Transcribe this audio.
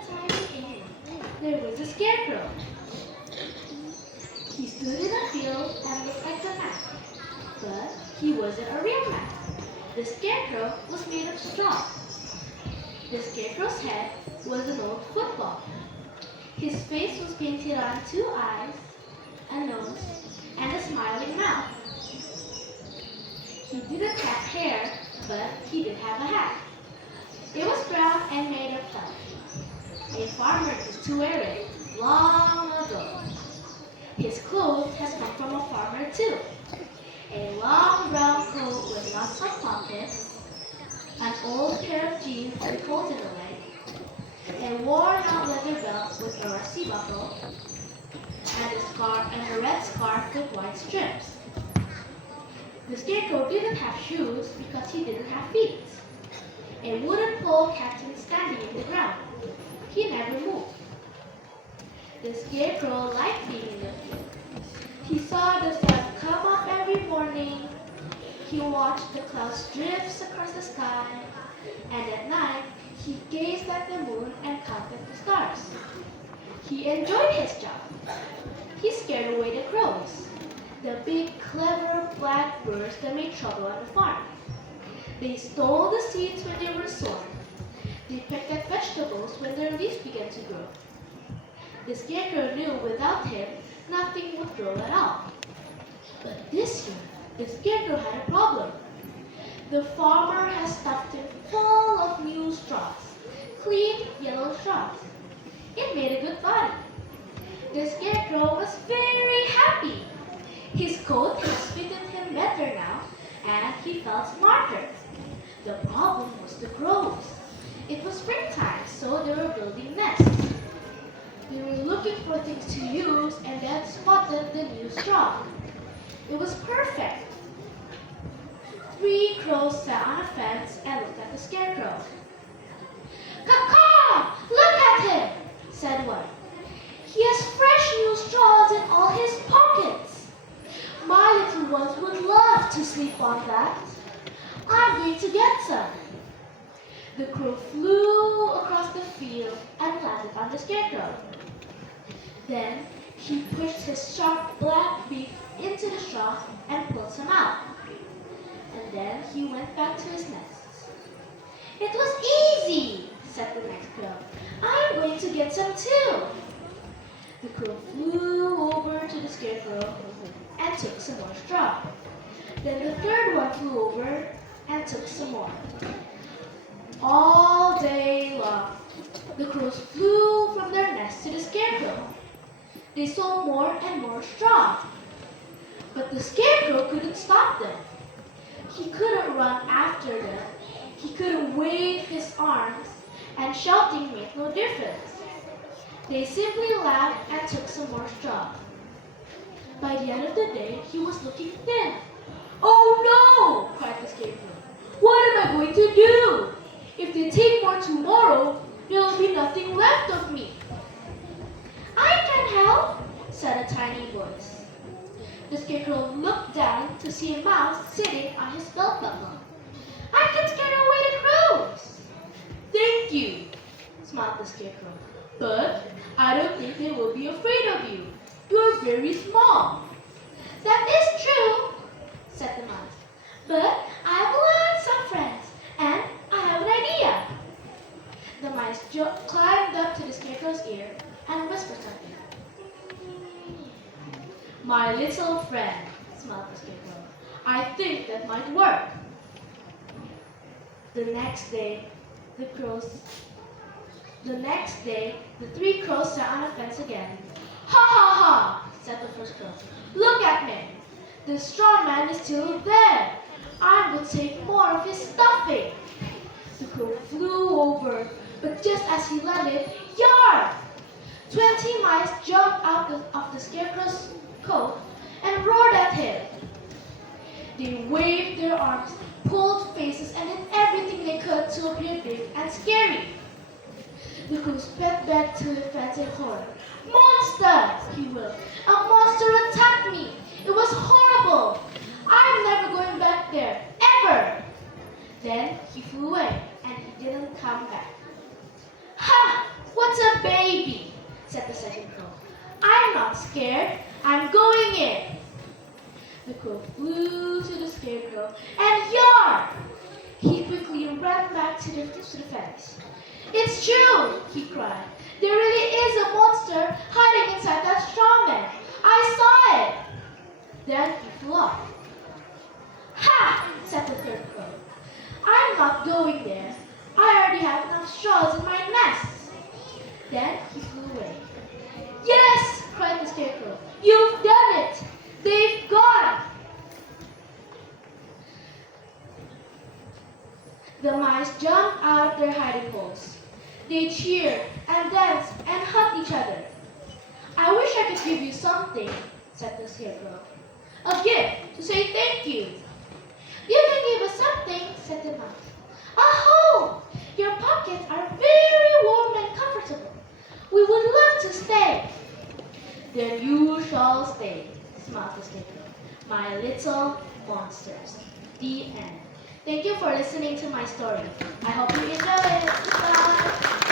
a tiny inn, there was a scarecrow. He stood in a field and looked like a man, but he wasn't a real man. The scarecrow was made of straw. The scarecrow's head was an old football. His face was painted on two eyes, a nose, and a smiling mouth. He didn't have hair, but he did have a hat. It was brown and made of felt. A farmer used to wear it long ago. His clothes has come from a farmer too. A long brown coat with lots of pockets, an old pair of jeans with holes in the leg, a worn-out leather belt with a rusty buckle, and a red scarf with white strips. The scarecrow didn't have shoes because he didn't have feet. A wooden pole kept him standing in the ground. He never moved. The scarecrow liked being in the field. He saw the sun come up every morning. He watched the clouds drift across the sky. And at night, he gazed at the moon and counted the stars. He enjoyed his job. He scared away the crows, the big, clever black birds that made trouble on the farm. They stole the seeds when they were sown. They picked at vegetables when their leaves began to grow. The scarecrow knew without him, nothing would grow at all. But this year, the scarecrow had a problem. The farmer had stuffed him full of new straws, clean yellow straws. It made a good body. The scarecrow was very happy. His coat has fitted him better now, and he felt smarter. The problem was the crows. It was springtime, so they were building nests. They were looking for things to use and then spotted the new straw. It was perfect. 3 crows sat on a fence and looked at the scarecrow. "Caw-caw! Look at him!" said one. "He has fresh new straws in all his pockets. My little ones would love to sleep on that. I'm going to get some." The crow flew across the field and landed on the scarecrow. Then he pushed his sharp black beak into the straw and pulled some out. And then he went back to his nest. "It was easy," said the next crow. "I'm going to get some too." The crow flew over to the scarecrow and took some more straw. Then the third one flew over and took some more. All day long, the crows flew from their nest to the scarecrow. They saw more and more straw. But the scarecrow couldn't stop them. He couldn't run after them. He couldn't wave his arms, and shouting made no difference. They simply laughed and took some more straw. By the end of the day, he was looking thin. "Oh no!" cried the scarecrow. "What am I going to do? If they take more tomorrow, there will be nothing left of me." "I can help," said a tiny voice. The scarecrow looked down to see a mouse sitting on his belt buckle. "I can scare away the crows." "Thank you," smiled the scarecrow. "But I don't think they will be afraid of you. You're very small." "That is true," said the mouse. "But I have lots of friends, and I have an idea." The mice climbed up to the scarecrow's ear and whispered something. "My little friend," smiled the scarecrow. "I think that might work." The next day, the 3 crows sat on a fence again. "Ha ha ha!" said the first crow. "Look at me. The straw man is still there. I'm going to take more of his stuffing." The crow flew over, but just as he landed, yar! 20 mice jumped out of the scarecrow's coat and roared at him. They waved their arms, pulled faces, and did everything they could to appear big and scary. The crow sped back to the fence in horror. "Monster!" he wailed. "A monster attacked me! It was horrible! I'm never going back there, ever!" Then he flew away, and he didn't come back. "Ha!" What's a baby? Said the second crow. I'm not scared. I'm going in. The crow flew to the scarecrow and yarn! He quickly ran back to the fence. It's true, he cried. There really is a monster hiding inside that straw man. I saw it. Then he flew off. Ha! Said the third crow. I'm not going there. I already have enough straws in my nest. Then he flew away. Yes! Cried the scarecrow. You've done it! They've gone! The mice jumped out of their hiding holes. They cheered and danced and hugged each other. I wish I could give you something, said the scarecrow. A gift to say thank you. You can give us something, said the mouse. A home! Your pockets are very warm and comfortable. We would love to stay. Then you shall stay, smiled the scarecrow. My little monsters. The end. Thank you for listening to my story. I hope you enjoy it. Goodbye.